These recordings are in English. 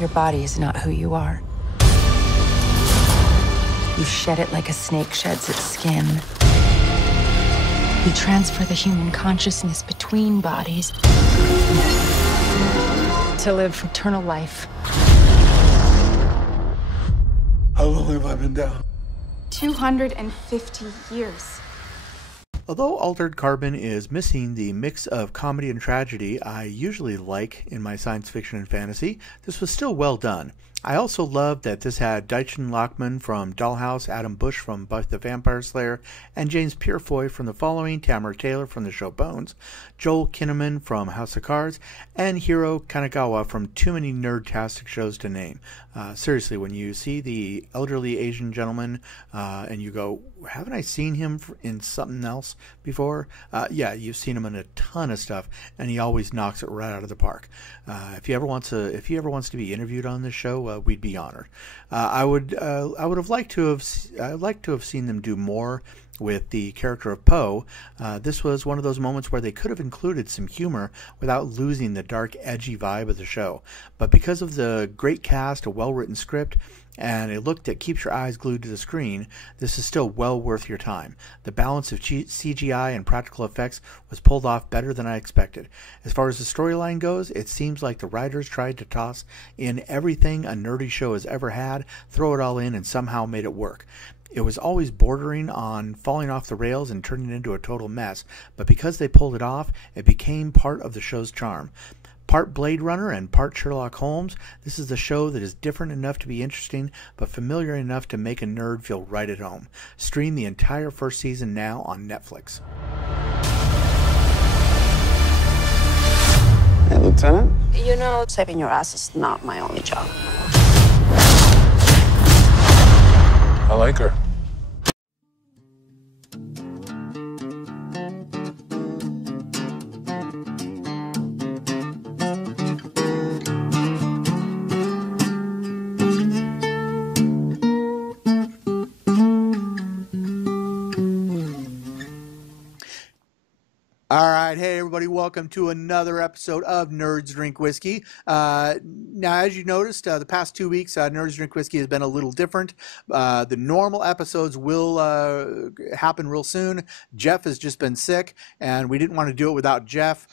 Your body is not who you are. You shed it like a snake sheds its skin. You transfer the human consciousness between bodies to live eternal life. How long have I been down? 250 years. Although Altered Carbon is missing the mix of comedy and tragedy I usually like in my science fiction and fantasy, this was still well done. I also loved that this had Deitchen Lockman from Dollhouse, Adam Bush from Buffy the Vampire Slayer, and James Purefoy from The Following, Tamara Taylor from the show Bones, Joel Kinnaman from House of Cards, and Hiro Kanagawa from too many nerd-tastic shows to name. Seriously, when you see the elderly Asian gentleman and you go, haven't I seen him in something else before? Yeah, you've seen him in a ton of stuff, and he always knocks it right out of the park. If he ever wants to be interviewed on this show, we'd be honored. I would have liked to have seen them do more with the character of Poe. This was one of those moments where they could have included some humor without losing the dark, edgy vibe of the show. But because of the great cast, a well-written script, and a look that keeps your eyes glued to the screen, this is still well worth your time. The balance of CGI and practical effects was pulled off better than I expected. As far as the storyline goes, it seems like the writers tried to toss in everything a nerdy show has ever had, throw it all in, and somehow made it work. It was always bordering on falling off the rails and turning into a total mess, but because they pulled it off, it became part of the show's charm. Part Blade Runner and part Sherlock Holmes, this is the show that is different enough to be interesting, but familiar enough to make a nerd feel right at home. Stream the entire first season now on Netflix. Hey, Lieutenant? You know, saving your ass is not my only job. I like her. All right, hey everybody, welcome to another episode of Nerds Drink Whiskey. Now, as you noticed, the past 2 weeks, Nerds Drink Whiskey has been a little different. The normal episodes will happen real soon. Jeff has just been sick, and we didn't want to do it without Jeff.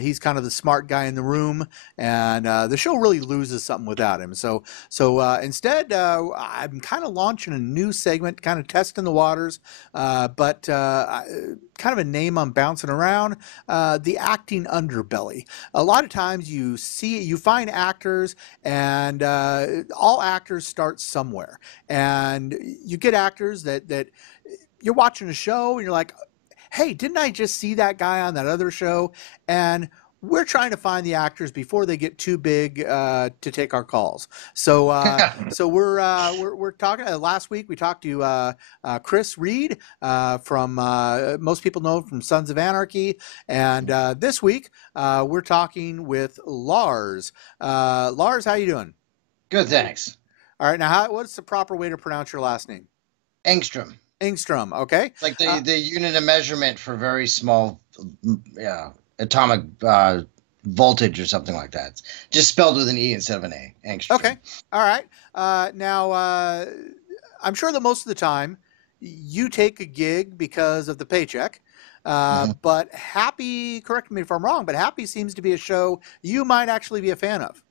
He's kind of the smart guy in the room, and the show really loses something without him. So instead, I'm kind of launching a new segment, kind of testing the waters, but kind of a name I'm bouncing around, the acting underbelly. A lot of times you find actors, and all actors start somewhere, and you get actors that you're watching a show and you're like, hey, didn't I just see that guy on that other show? And we're trying to find the actors before they get too big to take our calls. So we're talking. Last week we talked to Chris Reed from most people know from Sons of Anarchy, and this week we're talking with Lars. Lars, how you doing? Good, thanks. All right, now what's the proper way to pronounce your last name? Engstrom. Engstrom, okay. Like the unit of measurement for very small atomic voltage or something like that. It's just spelled with an E instead of an A. Engstrom. Okay, all right. Now, I'm sure that most of the time you take a gig because of the paycheck, but Happy, correct me if I'm wrong, but Happy seems to be a show you might actually be a fan of.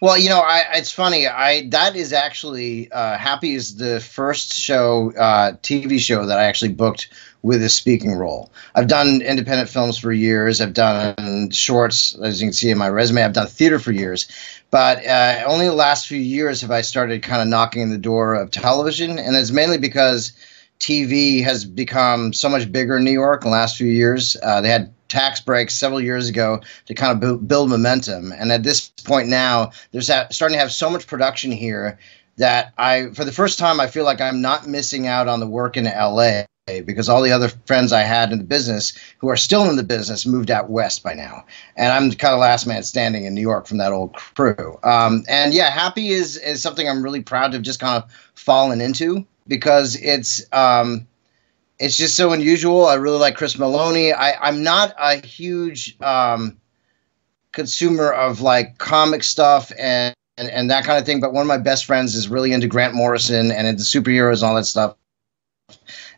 Well, you know, it's funny. That is actually Happy is the first show, TV show that I actually booked with a speaking role. I've done independent films for years. I've done shorts, as you can see in my resume. I've done theater for years, but only the last few years have I started kind of knocking on the door of television, and it's mainly because TV has become so much bigger in New York in the last few years. They had tax breaks several years ago to kind of build momentum. And at this point now, there's starting to have so much production here that for the first time, I feel like I'm not missing out on the work in LA because all the other friends I had in the business who are still in the business moved out west by now. And I'm kind of last man standing in New York from that old crew. And yeah, Happy is something I'm really proud to have just kind of fallen into because it's just so unusual. I really like Chris Maloney. I'm not a huge consumer of like comic stuff and that kind of thing. But one of my best friends is really into Grant Morrison and into superheroes and all that stuff.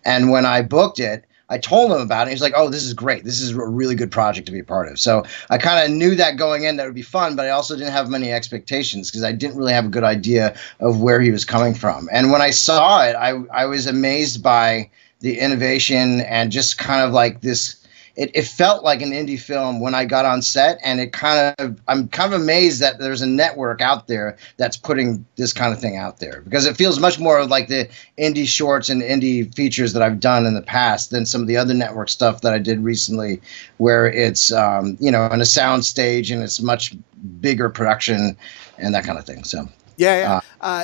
And when I booked it, I told him about it. He's like, "Oh, this is great. This is a really good project to be a part of." So I kind of knew that going in that would be fun, but I also didn't have many expectations because I didn't really have a good idea of where he was coming from. And when I saw it, I was amazed by the innovation and just kind of like this. It felt like an indie film when I got on set, and I'm kind of amazed that there's a network out there that's putting this kind of thing out there, because it feels much more like the indie shorts and indie features that I've done in the past than some of the other network stuff that I did recently, where it's you know, on a sound stage and it's much bigger production and that kind of thing. So yeah.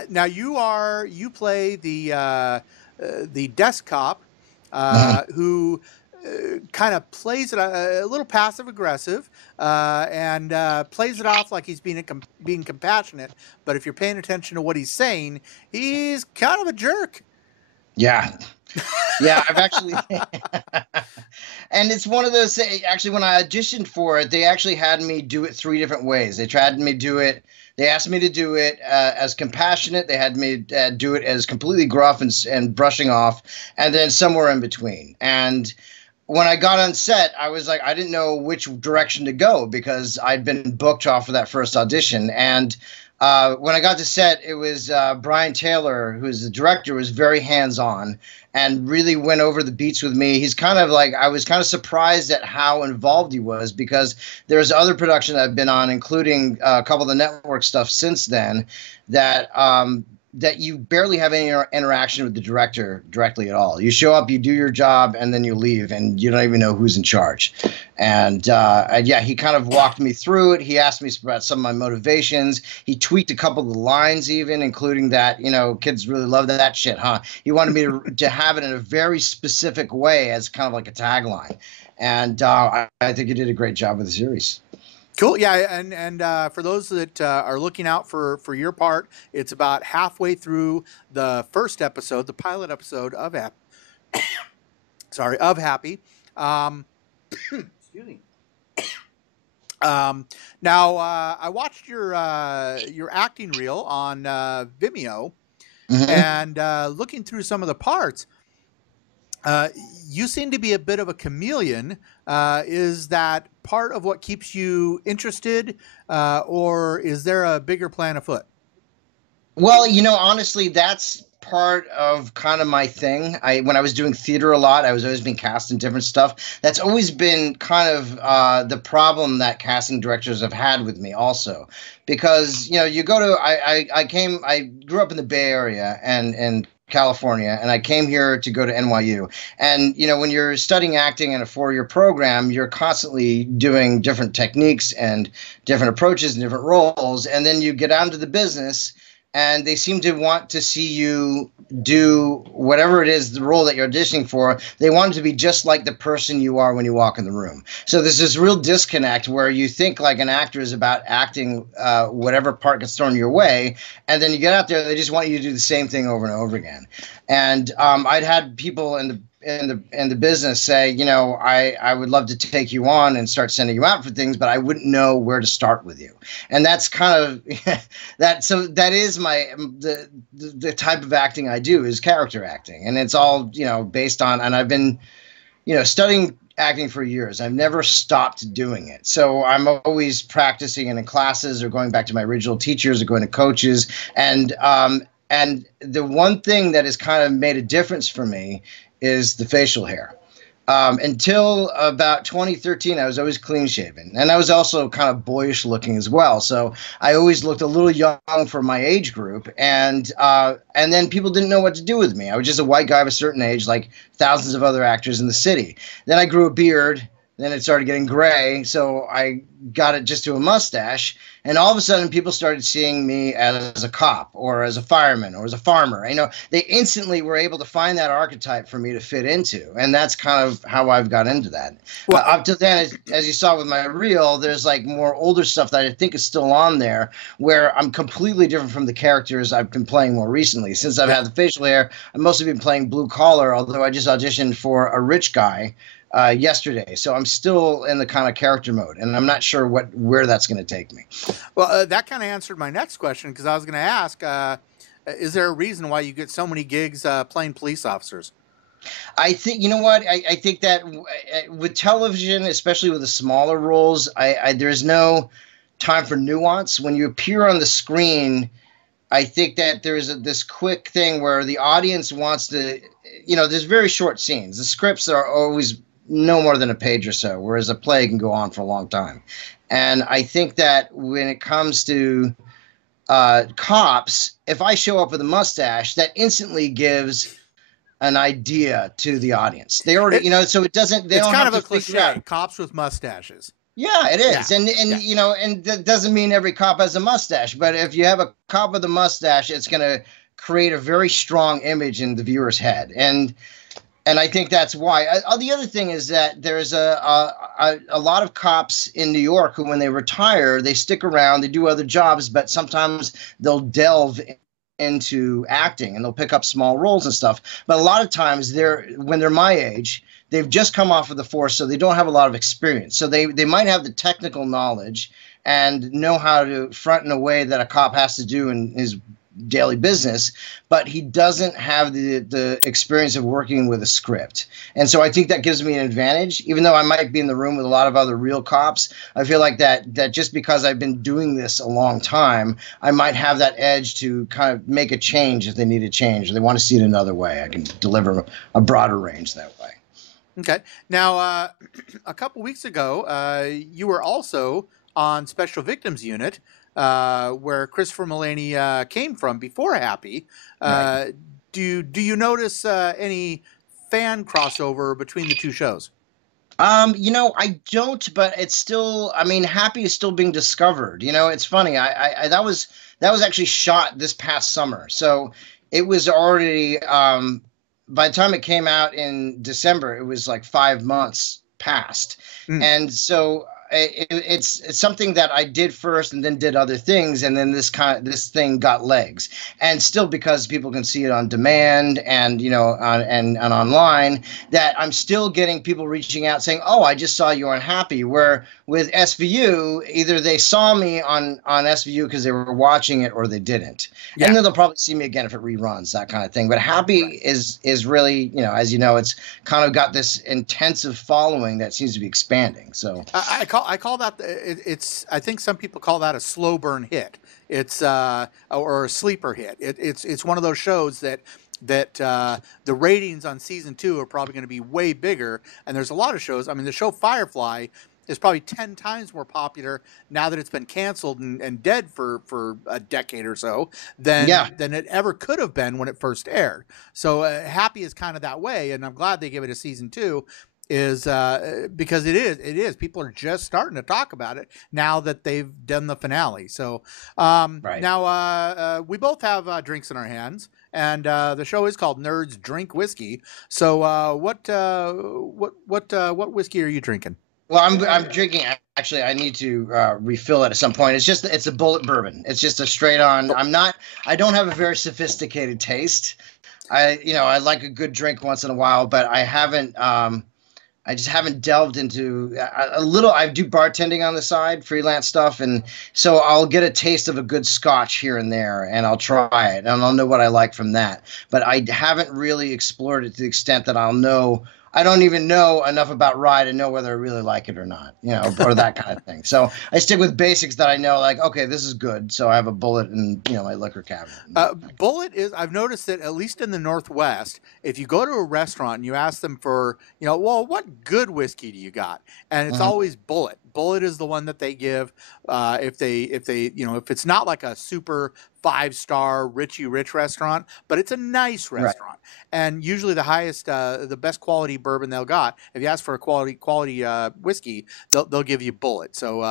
Now you play the desk cop who kind of plays it a little passive aggressive and plays it off like he's being compassionate. But if you're paying attention to what he's saying, he's kind of a jerk. Yeah. Yeah, I've actually, and it's one of those, actually, when I auditioned for it, they actually had me do it 3 different ways. They tried me do it. They asked me to do it as compassionate. They had me do it as completely gruff and brushing off, and then somewhere in between. And when I got on set, I was like, I didn't know which direction to go because I'd been booked off of that first audition. And when I got to set, it was Brian Taylor, who's the director, was very hands-on and really went over the beats with me. He's kind of like, I was kind of surprised at how involved he was, because there's other production I've been on, including a couple of the network stuff since then, that you barely have any interaction with the director directly at all. You show up, you do your job, and then you leave, and you don't even know who's in charge. And yeah, he kind of walked me through it. He asked me about some of my motivations. He tweaked a couple of the lines even, including that, you know, kids really love that shit, huh? He wanted me to have it in a very specific way as kind of like a tagline. And I think he did a great job with the series. Cool. Yeah. And for those that are looking out for your part, it's about halfway through the first episode, the pilot episode of Happy. Excuse me. Now, I watched your acting reel on Vimeo, and looking through some of the parts, you seem to be a bit of a chameleon. Is that part of what keeps you interested, or is there a bigger plan afoot? Well, you know, honestly, that's part of kind of my thing. When I was doing theater a lot, I was always being cast in different stuff. That's always been kind of the problem that casting directors have had with me also, because, you know, you go to, I grew up in the Bay Area and California, and I came here to go to NYU. And, you know, when you're studying acting in a 4-year program, you're constantly doing different techniques and different approaches and different roles. And then you get out into the business, and they seem to want to see you do whatever it is, the role that you're auditioning for. They want it to be just like the person you are when you walk in the room. So there's this real disconnect where you think like an actor is about acting whatever part gets thrown your way, and then you get out there, they just want you to do the same thing over and over again. And I'd had people in the business say, you know, I would love to take you on and start sending you out for things, but I wouldn't know where to start with you. And that's kind of that. So that is the type of acting I do, is character acting. And it's all, you know, based on, and I've been, you know, studying acting for years. I've never stopped doing it. So I'm always practicing in classes or going back to my original teachers or going to coaches. And the one thing that has kind of made a difference for me is the facial hair. Until about 2013, I was always clean shaven, and I was also kind of boyish looking as well. So I always looked a little young for my age group, and then people didn't know what to do with me. I was just a white guy of a certain age, like thousands of other actors in the city. Then I grew a beard. Then it started getting gray, so I got it just to a mustache. And all of a sudden, people started seeing me as a cop or as a fireman or as a farmer. You know, they instantly were able to find that archetype for me to fit into. And that's kind of how I've got into that. Well, up to then, as you saw with my reel, there's like more older stuff that I think is still on there, where I'm completely different from the characters I've been playing more recently. Since I've had the facial hair, I've mostly been playing blue collar, although I just auditioned for a rich guy yesterday. So I'm still in the kind of character mode, and I'm not sure where that's going to take me. Well, that kind of answered my next question, because I was going to ask, is there a reason why you get so many gigs playing police officers? I think, you know what, I think that with television, especially with the smaller roles, there's no time for nuance. When you appear on the screen, I think that there's this quick thing where the audience wants to, there's very short scenes. The scripts are always no more than a page or so, whereas a play can go on for a long time. And I think that when it comes to cops, if I show up with a mustache, that instantly gives an idea to the audience. They already, so it doesn't. They it's don't kind have of to a cliche. Out. Cops with mustaches. Yeah, it is, Yeah. and that doesn't mean every cop has a mustache. But if you have a cop with a mustache, it's going to create a very strong image in the viewer's head, and I think that's why. The other thing is that there's a lot of cops in New York who, when they retire, they stick around, they do other jobs, but sometimes they'll delve into acting and they'll pick up small roles and stuff. But a lot of times when they're my age, they've just come off of the force, so they don't have a lot of experience. So they might have the technical knowledge and know how to front in a way that a cop has to do in his daily business, but he doesn't have the experience of working with a script. And so I think that gives me an advantage. Even though I might be in the room with a lot of other real cops, I feel like that just because I've been doing this a long time, I might have that edge to kind of make a change if they need a change or they want to see it another way. I can deliver a broader range that way. Okay. Now, a couple weeks ago, you were also on Special Victims Unit, where Christopher Mullaney came from before Happy. Right. Do you notice any fan crossover between the two shows? I don't, but it's still, Happy is still being discovered. It's funny. I that was actually shot this past summer. So it was already, by the time it came out in December, it was like 5 months past. And so it's something that I did first and then did other things, and then this thing got legs, and still because people can see it on demand and and online, that I'm still getting people reaching out saying, "Oh, I just saw you on Happy." Where with SVU, either they saw me on SVU because they were watching it, or they didn't. Yeah. And then they'll probably see me again if it reruns, that kind of thing. But Happy is really, as you know, it's kind of got this intensive following that seems to be expanding. So I call that I think some people call that a slow burn hit. It's or a sleeper hit. It's one of those shows that the ratings on season 2 are probably going to be way bigger. And there's a lot of shows. The show Firefly is probably 10 times more popular now that it's been canceled and dead for a decade or so than it ever could have been when it first aired. So Happy is kind of that way, and I'm glad they give it a season 2. Is because it is people are just starting to talk about it now that they've done the finale. So now we both have drinks in our hands, and the show is called Nerds Drink Whiskey. So what whiskey are you drinking? Well, I'm drinking. Actually, I need to refill it at some point. It's a Bulleit Bourbon. It's just a straight on. I don't have a very sophisticated taste. I like a good drink once in a while, but I haven't. I just haven't delved into a little. I do bartending on the side, freelance stuff, and so I'll get a taste of a good scotch here and there, and I'll try it, and I'll know what I like from that. But I haven't really explored it to the extent that I'll know. I don't even know enough about rye to know whether I really like it or not, or that kind of thing. So I stick with basics that I know, like, okay, this is good. So I have a Bulleit in, my liquor cabinet. Bulleit is, I've noticed that at least in the Northwest, if you go to a restaurant and you ask them for, well, what good whiskey do you got? And it's always Bulleit. Bulleit is the one that they give if it's not like a super 5-star Richie Rich restaurant, but it's a nice restaurant. Right. And usually the highest, the best quality bourbon they'll got, if you ask for a quality whiskey, they'll give you Bulleit. So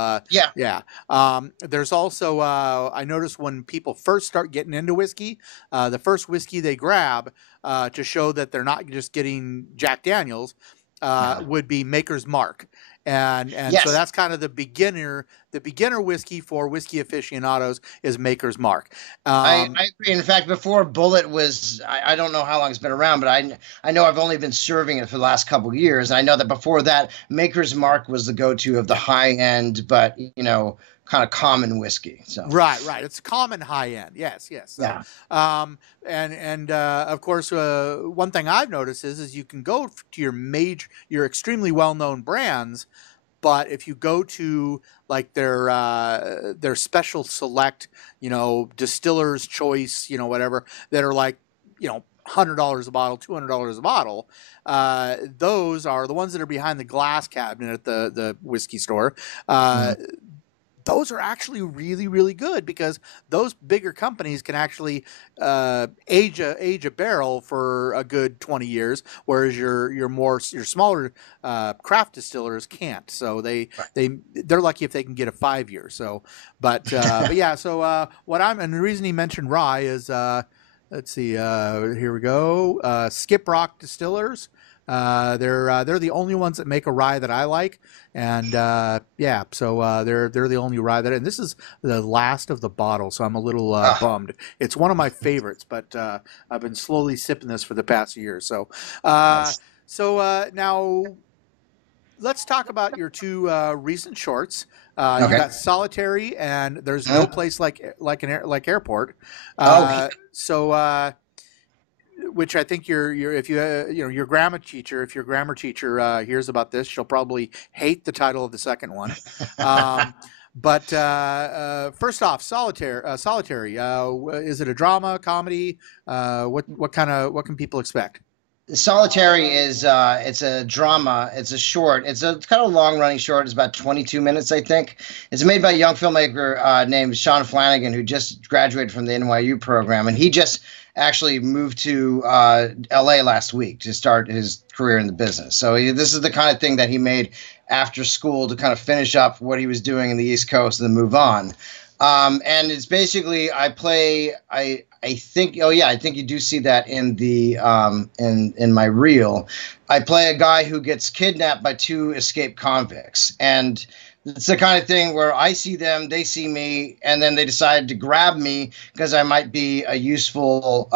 there's also I noticed when people first start getting into whiskey, the first whiskey they grab to show that they're not just getting Jack Daniels would be Maker's Mark. And Yes. so that's kind of the beginner whiskey for whiskey aficionados is Maker's Mark. I agree. In fact, before Bulleit was, I don't know how long it's been around, but I know I've only been serving it for the last couple of years. And I know that before that, Maker's Mark was the go-to of the high end, but kind of common whiskey. So right. It's common high end. Yes. So, yeah. And of course, one thing I've noticed is you can go to your extremely well-known brands, but if you go to like their special select, distiller's choice, whatever, that are like, $100 a bottle, $200 a bottle, those are the ones that are behind the glass cabinet at the whiskey store. Those are actually really, really good because those bigger companies can actually age a barrel for a good 20 years, whereas your smaller craft distillers can't. So they're lucky if they can get a 5 year. So, but yeah. So and the reason he mentioned rye is let's see. Here we go. Skip Rock Distillers. They're the only ones that make a rye that I like, and so they're the only rye and this is the last of the bottle, so I'm a little bummed. It's one of my favorites, but I've been slowly sipping this for the past year. So now let's talk about your two recent shorts. Okay. You got Solitary and There's No Place Like Airport. Which I think if your grammar teacher hears about this, she'll probably hate the title of the second one. But first off, Solitary. Is it a drama, comedy? What can people expect? Solitary is it's a drama. It's a short. It's kind of long running short. It's about 22 minutes, I think. It's made by a young filmmaker named Sean Flanagan, who just graduated from the NYU program, and he just actually moved to LA last week to start his career in the business. So this is the kind of thing that he made after school to kind of finish up what he was doing in the East Coast and then move on. And it's basically I think you do see that in the in my reel. I play a guy who gets kidnapped by two escaped convicts, and it's the kind of thing where I see them, they see me, and then they decide to grab me because I might be a useful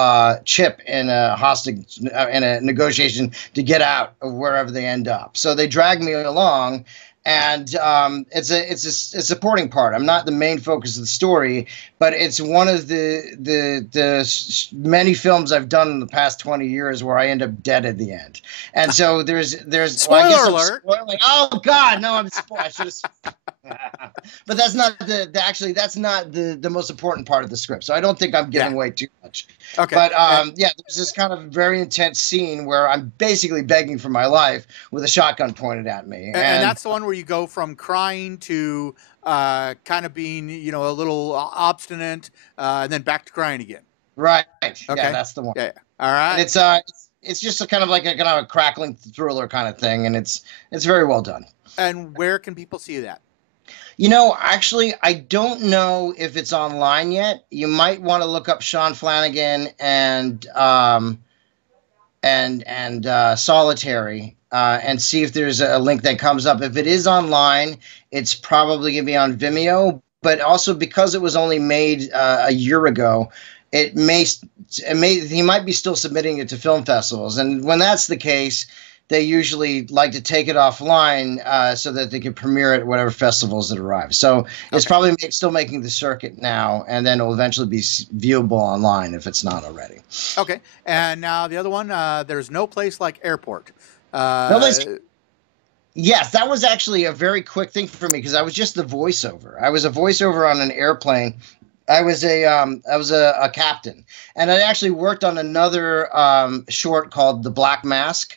chip in a hostage in a negotiation to get out of wherever they end up. So they drag me along. And it's a supporting part. I'm not the main focus of the story, but it's one of the many films I've done in the past 20 years where I end up dead at the end. And so there's spoiler alert. Oh God, no, I'm spoiled. I should have. But that's not that's not the most important part of the script. So I don't think I'm giving away too much. Okay. But there's this kind of very intense scene where I'm basically begging for my life with a shotgun pointed at me. And that's the one where you go from crying to kind of being, a little obstinate, and then back to crying again. Right. Okay. Yeah, that's the one. Yeah. All right. And it's just a kind of like a crackling thriller kind of thing, and it's very well done. And where can people see that? Actually, I don't know if it's online yet. You might want to look up Sean Flanagan and Solitary and see if there's a link that comes up. If it is online, it's probably going to be on Vimeo. But also because it was only made a year ago, he might be still submitting it to film festivals. And when that's the case, they usually like to take it offline so that they can premiere it at whatever festivals that arrive. So it's probably still making the circuit now, and then it'll eventually be viewable online if it's not already. Okay. And now the other one, There's No Place Like Airport. Yes, that was actually a very quick thing for me because I was just the voiceover. I was a voiceover on an airplane. I was a captain, and I actually worked on another short called The Black Mask,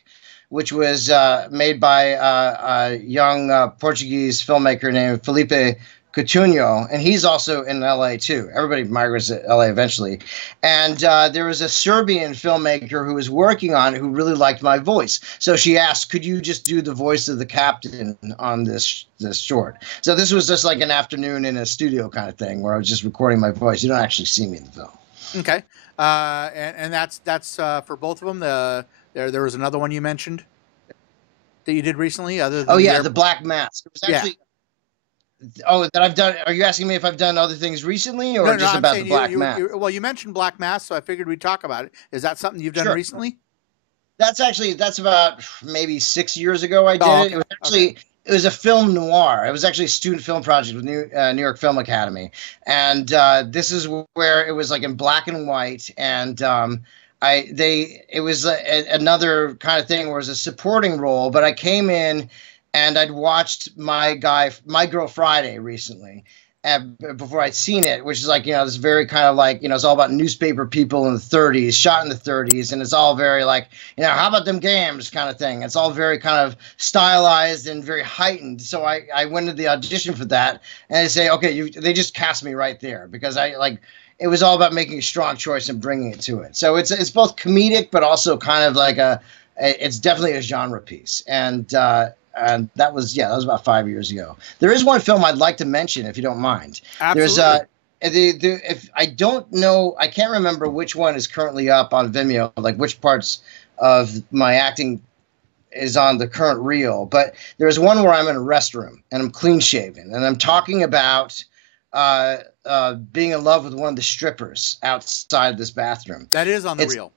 which was made by a young Portuguese filmmaker named Felipe Coutinho, and he's also in LA too. Everybody migrates to LA eventually. And there was a Serbian filmmaker who was working on it who really liked my voice. So she asked, could you just do the voice of the captain on this short? So this was just like an afternoon in a studio kind of thing where I was just recording my voice. You don't actually see me in the film. Okay. And that's for both of them. There was another one you mentioned. that you did recently, other than Oh yeah, the Black Mask. It was Yeah. actually. Oh, that I've done. Are you asking me if I've done other things recently, or No, just I'm about saying the Black Mask? well, you mentioned Black Mass, so I figured we'd talk about it. Is that something you've done Sure. recently? That's about maybe 6 years ago I did Oh, it. okay. It was actually it was a film noir. It was actually a student film project with New York Film Academy, and this is where it was like in black and white, and it was another kind of thing where it was a supporting role, but I came in and I'd watched My Girl Friday recently. Before I'd seen it, which is like, this very kind of like, it's all about newspaper people in the 30s, shot in the 30s. And it's all very like, how about them games kind of thing. It's all very kind of stylized and very heightened. So I went to the audition for that and they say, okay, they just cast me right there because it was all about making a strong choice and bringing it to it. So it's both comedic, but also kind of like it's definitely a genre piece. And that was about 5 years ago. There is one film I'd like to mention, if you don't mind. Absolutely. If I don't know, I can't remember which one is currently up on Vimeo, like which parts of my acting is on the current reel. But there's one where I'm in a restroom and I'm clean shaven and I'm talking about being in love with one of the strippers outside this bathroom. That is on the reel.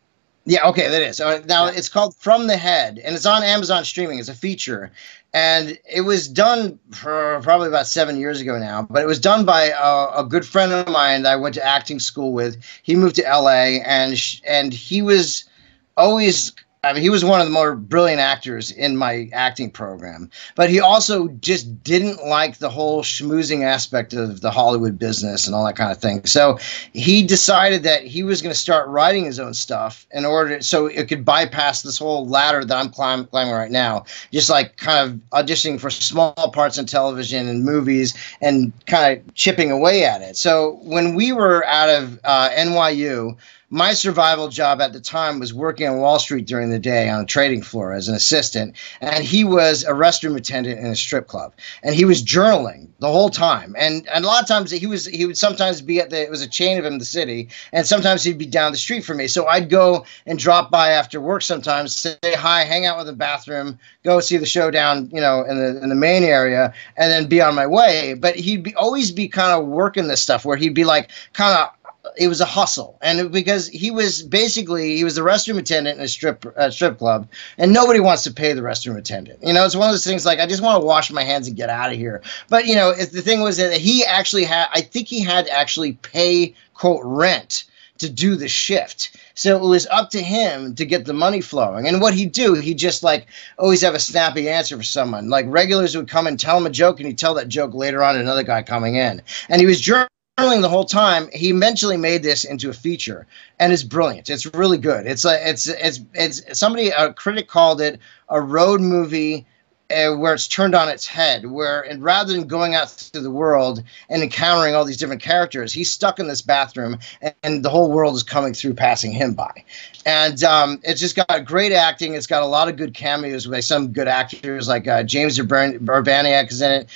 Yeah, okay, that is. Now, It's called From the Head, and it's on Amazon streaming. It's a feature, and it was done for probably about 7 years ago now, but it was done by a good friend of mine that I went to acting school with. He moved to L.A., and he was always – he was one of the more brilliant actors in my acting program, but he also just didn't like the whole schmoozing aspect of the Hollywood business and all that kind of thing. So he decided that he was going to start writing his own stuff in order so it could bypass this whole ladder that I'm climbing right now, just like kind of auditioning for small parts in television and movies and kind of chipping away at it. So when we were out of NYU, my survival job at the time was working on Wall Street during the day on a trading floor as an assistant, and he was a restroom attendant in a strip club, and he was journaling the whole time. And a lot of times he would sometimes be it was a chain of him in the city, and sometimes he'd be down the street from me. So I'd go and drop by after work sometimes, say hi, hang out with the bathroom, go see the show down, in the main area, and then be on my way. But he'd always be kind of working this stuff where he'd be like kind of. It was a hustle, and because he was the restroom attendant in a strip club, and nobody wants to pay the restroom attendant. It's one of those things like I just want to wash my hands and get out of here. But the thing was that he actually had to actually pay quote rent to do the shift. So it was up to him to get the money flowing. And what he'd do, he'd just like always have a snappy answer for someone. Like regulars would come and tell him a joke, and he'd tell that joke later on to another guy coming in, and he was journaling the whole time. He eventually made this into a feature, and it's brilliant. It's really good. It's somebody, a critic called it a road movie where it's turned on its head, and rather than going out through the world and encountering all these different characters, he's stuck in this bathroom and the whole world is coming through passing him by. And it's just got great acting. It's got a lot of good cameos by some good actors, like James Urbaniak is in it.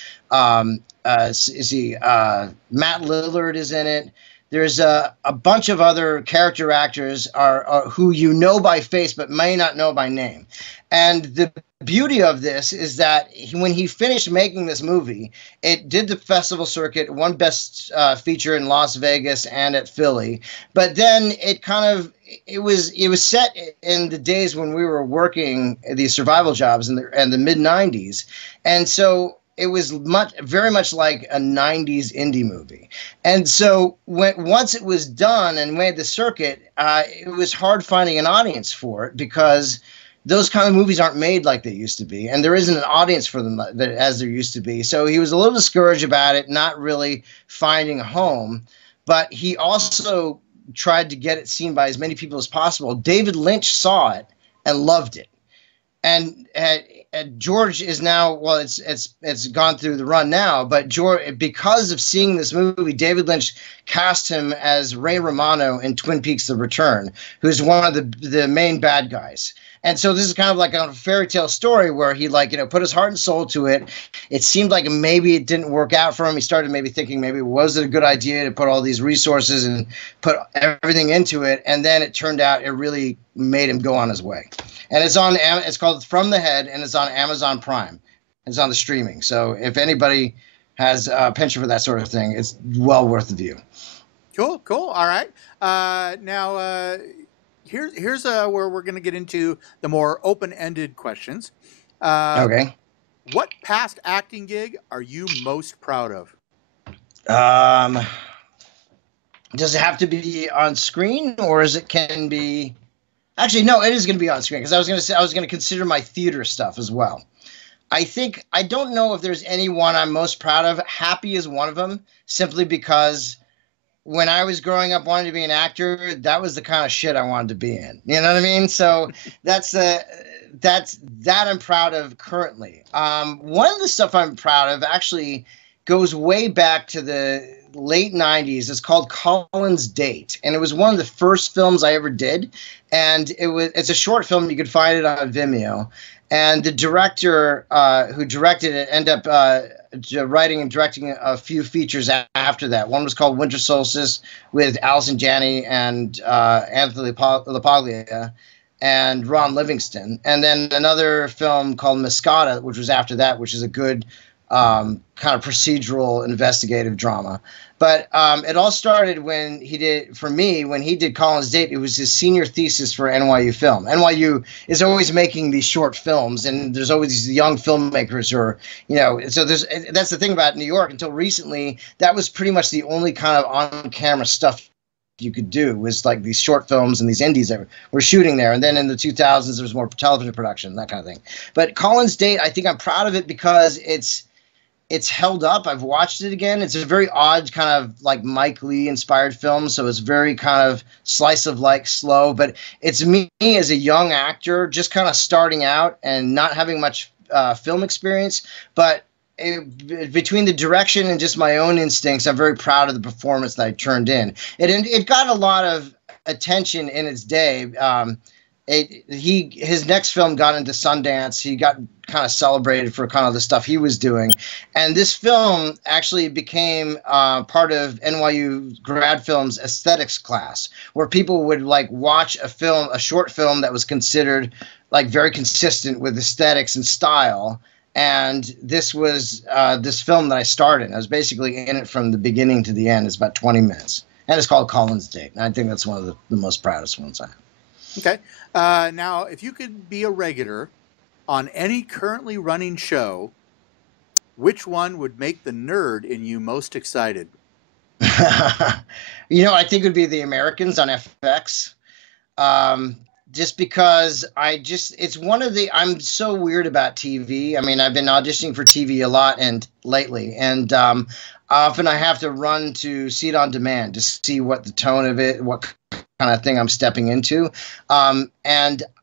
Matt Lillard is in it. There's a bunch of other character actors are who you know by face but may not know by name. And the beauty of this is that when he finished making this movie, it did the festival circuit, won Best Feature in Las Vegas and at Philly. But then it was set in the days when we were working these survival jobs in the mid 90s, and so it was very much like a 90s indie movie. And so once it was done and made the circuit, it was hard finding an audience for it because those kind of movies aren't made like they used to be, and there isn't an audience for them as there used to be. So he was a little discouraged about it, not really finding a home, but he also tried to get it seen by as many people as possible. David Lynch saw it and loved it. And George is now, well, it's gone through the run now, but George, because of seeing this movie, David Lynch cast him as Ray Romano in Twin Peaks: The Return, who's one of the main bad guys. And so this is kind of like a fairy tale story where he like, put his heart and soul to it. It seemed like maybe it didn't work out for him. He started maybe thinking maybe was it a good idea to put all these resources and put everything into it. And then it turned out it really made him go on his way. And it's called From the Head, and it's on Amazon Prime. It's on the streaming. So if anybody has a penchant for that sort of thing, it's well worth the view. Cool. All right. Now, here's where we're going to get into the more open-ended questions. Okay. What past acting gig are you most proud of? Does it have to be on screen, or can be? Actually, no, it is going to be on screen, because I was going to say I was going to consider my theater stuff as well. I don't know if there's any one I'm most proud of. Happy is one of them, simply because when I was growing up wanting to be an actor, that was the kind of shit I wanted to be in. You know what I mean? So that I'm proud of currently. One of the stuff I'm proud of actually goes way back to the late 90s. It's called Colin's Date, and it was one of the first films I ever did. And it's a short film. You could find it on Vimeo. And the director who directed it ended up writing and directing a few features after that. One was called Winter Solstice with Allison Janney and Anthony LaPaglia and Ron Livingston. And then another film called Mascata, which was after that, which is a good kind of procedural investigative drama. But it all started when he did Colin's Date. It was his senior thesis for NYU Film. NYU is always making these short films, and there's always these young filmmakers who are, so that's the thing about New York. Until recently, that was pretty much the only kind of on-camera stuff you could do, was like these short films and these indies that were shooting there. And then in the 2000s, there was more television production, that kind of thing. But Colin's Date, I think I'm proud of it because it's held up. I've watched it again. It's a very odd kind of like Mike Lee inspired film. So it's very kind of slice of life, slow, but it's me as a young actor, just kind of starting out and not having much film experience. But between the direction and just my own instincts, I'm very proud of the performance that I turned in. It got a lot of attention in its day. His next film got into Sundance. He got kind of celebrated for kind of the stuff he was doing. And this film actually became part of NYU grad film's aesthetics class, where people would like watch a short film that was considered like very consistent with aesthetics and style. And this was this film that I starred in. I was basically in it from the beginning to the end. It's about 20 minutes. And it's called Colin's Date. And I think that's one of the most proudest ones I have. Okay. Now, if you could be a regular on any currently running show, which one would make the nerd in you most excited? I think it would be The Americans on FX. Just because it's one of the, I'm so weird about TV. I mean, I've been auditioning for TV a lot lately. And often I have to run to see it on demand to see what the tone of it, what kind of thing I'm stepping into. And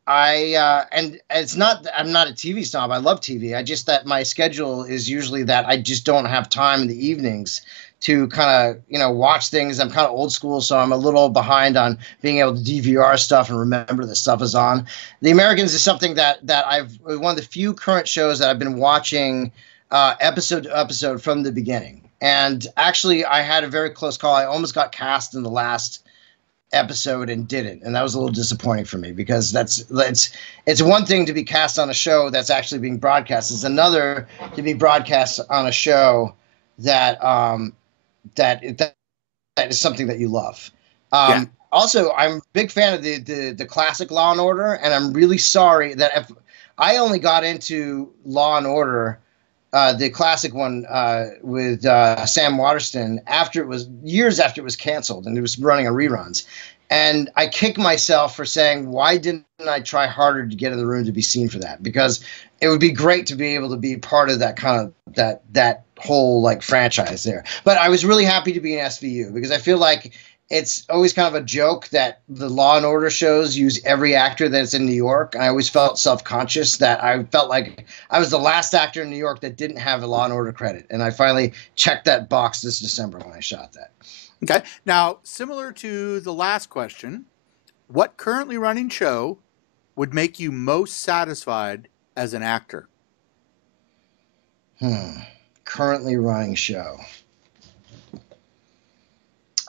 it's not, I'm not a TV snob. I love TV. I just, that my schedule is usually that I just don't have time in the evenings to kind of, watch things. I'm kind of old school, so I'm a little behind on being able to DVR stuff and remember that stuff is on. The Americans is something that one of the few current shows that I've been watching episode to episode from the beginning. And actually, I had a very close call. I almost got cast in the last episode and didn't, and that was a little disappointing for me, because it's one thing to be cast on a show that's actually being broadcast. It's another to be broadcast on a show that is something that you love. Also, I'm a big fan of the classic Law and Order, and I'm really sorry that if I only got into Law and Order, the classic one with Sam Waterston, years after it was canceled and it was running on reruns. And I kick myself for saying, why didn't I try harder to get in the room to be seen for that? Because it would be great to be able to be part of that kind of that whole like franchise there. But I was really happy to be in SVU, because I feel like it's always kind of a joke that the Law and Order shows use every actor that's in New York. And I always felt self-conscious that I felt like I was the last actor in New York that didn't have a Law and Order credit. And I finally checked that box this December when I shot that. Okay. Now, similar to the last question, what currently running show would make you most satisfied as an actor? Currently running show.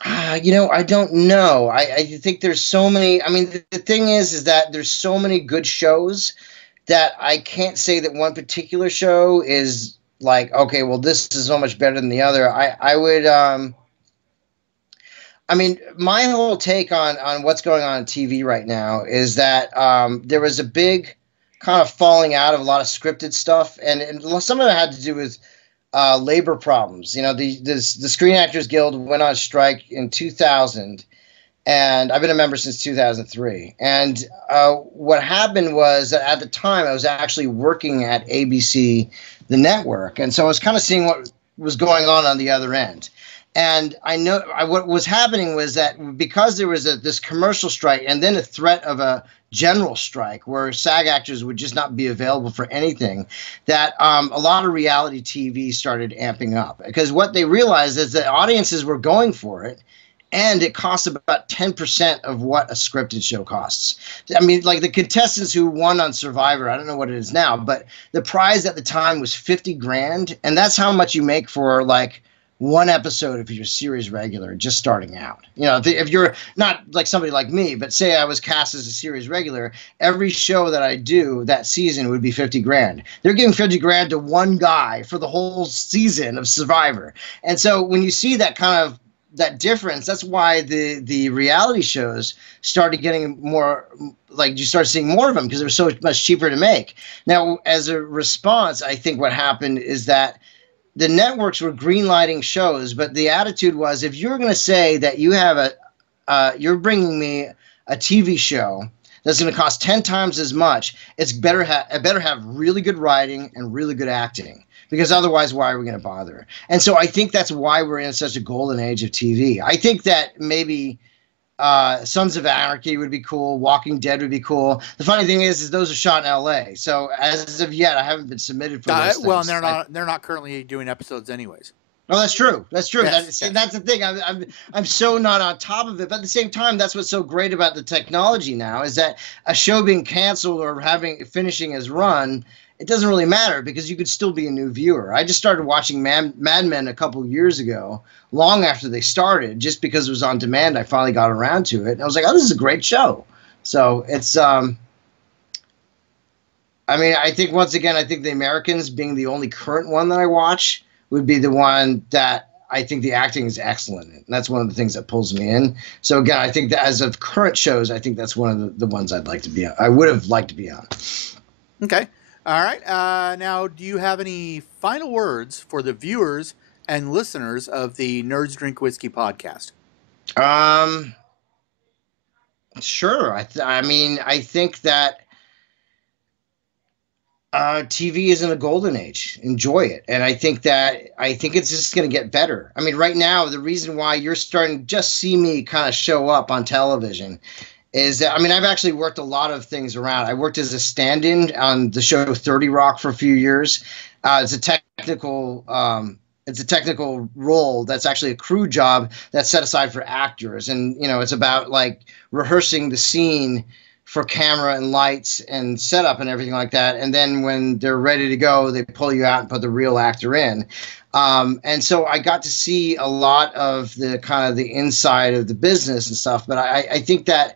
I don't know. I think there's so many. I mean, the thing is that there's so many good shows that I can't say that one particular show is like, okay, well, this is so much better than the other. I would, I mean, my whole take on what's going on TV right now is that there was a big kind of falling out of a lot of scripted stuff, and some of it had to do with labor problems. You know, the Screen Actors Guild went on strike in 2000, and I've been a member since 2003. And what happened was that at the time I was actually working at ABC, the network, and so I was kind of seeing what was going on the other end. And what was happening was that because there was this commercial strike and then a threat of a general strike where SAG actors would just not be available for anything, that a lot of reality TV started amping up. Because what they realized is that audiences were going for it, and it costs about 10% of what a scripted show costs. I mean, like the contestants who won on Survivor, I don't know what it is now, but the prize at the time was $50,000, and that's how much you make for like one episode if you're a series regular just starting out. You know, if you're not like somebody like me, but say I was cast as a series regular, every show that I do that season would be $50,000. They're giving $50,000 to one guy for the whole season of Survivor. And so when you see that kind of that difference, that's why the reality shows started getting more, like you start seeing more of them because they're so much cheaper to make. Now, as a response, I think what happened is that the networks were greenlighting shows, but the attitude was, if you're going to say that you have you're bringing me a TV show that's going to cost 10 times as much, it better have really good writing and really good acting, because otherwise, why are we going to bother? And so I think that's why we're in such a golden age of TV. I think that maybe Sons of Anarchy would be cool. Walking Dead would be cool. The funny thing is those are shot in L.A. So as of yet, I haven't been submitted for those things. Well, and they're not currently doing episodes anyways. Oh, that's true. That's true. Yes, That's the thing. I'm so not on top of it, but at the same time, that's what's so great about the technology now is that a show being canceled or finishing as run, it doesn't really matter because you could still be a new viewer. I just started watching Mad Men a couple of years ago, long after they started, just because it was on demand. I finally got around to it, and I was like, "Oh, this is a great show." So it's, I mean, I think once again, I think The Americans, being the only current one that I watch, would be the one that I think the acting is excellent in. And that's one of the things that pulls me in. So again, I think that as of current shows, I think that's one of the ones I'd like to be on. I would have liked to be on. Okay. All right. Now, do you have any final words for the viewers and listeners of the Nerds Drink Whiskey podcast? Sure. I mean, I think that TV is in a golden age. Enjoy it. And I think it's just going to get better. I mean, right now, the reason why you're starting to just see me kind of show up on television is that, I mean, I've actually worked a lot of things around. I worked as a stand-in on the show 30 Rock for a few years. It's a technical role that's actually a crew job that's set aside for actors. And, you know, it's about like rehearsing the scene for camera and lights and setup and everything like that. And then when they're ready to go, they pull you out and put the real actor in. And so I got to see a lot of the kind of the inside of the business and stuff. But I think that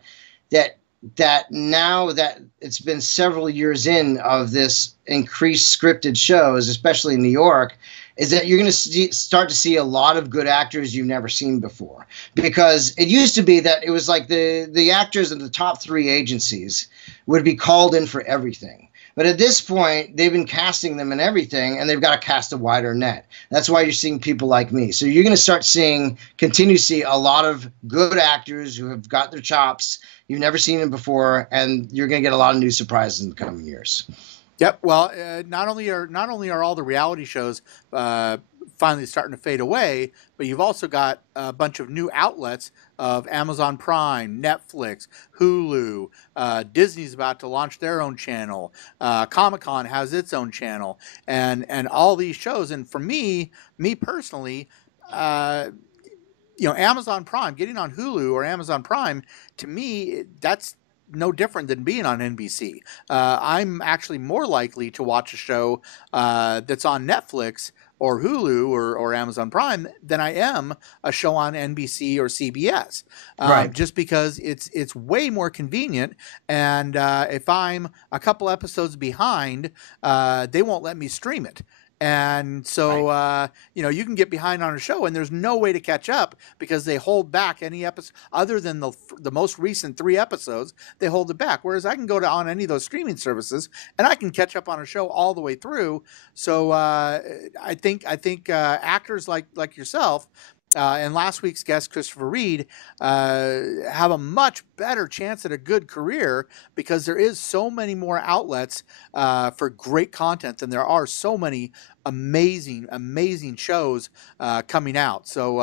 now that it's been several years in of this increased scripted shows, especially in New York, is that you're going to start to see a lot of good actors you've never seen before. Because it used to be that it was like the actors in the top 3 agencies would be called in for everything. But at this point, they've been casting them in everything, and they've got to cast a wider net. That's why you're seeing people like me. So you're going to continue to see a lot of good actors who have got their chops. You've never seen them before, and you're going to get a lot of new surprises in the coming years. Yep. Well, not only are all the reality shows finally starting to fade away, but you've also got a bunch of new outlets of Amazon Prime, Netflix, Hulu. Disney's about to launch their own channel. Comic-Con has its own channel, and all these shows. And for me personally, you know, Amazon Prime, getting on Hulu or Amazon Prime, to me, that's no different than being on NBC. I'm actually more likely to watch a show that's on Netflix or Hulu or Amazon Prime than I am a show on NBC or CBS, Right. just because it's way more convenient. And if I'm a couple episodes behind, they won't let me stream it. And so, you can get behind on a show and there's no way to catch up because they hold back any episode other than the most recent 3 episodes. They hold it back. Whereas I can go on any of those streaming services and I can catch up on a show all the way through. So I think actors like yourself, and last week's guest, Christopher Reed, have a much better chance at a good career because there is so many more outlets for great content than there are so many amazing shows coming out. So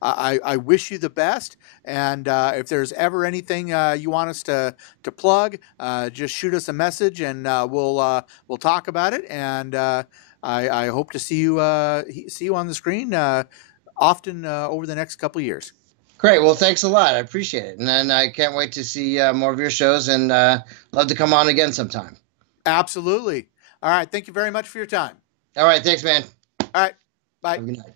I wish you the best. And if there's ever anything you want us to plug, just shoot us a message and we'll talk about it. And I hope to see you on the screen often over the next couple of years. Great. Well, thanks a lot. I appreciate it. And then I can't wait to see more of your shows and love to come on again sometime. Absolutely. All right. Thank you very much for your time. All right. Thanks, man. All right. Bye. Have a good night.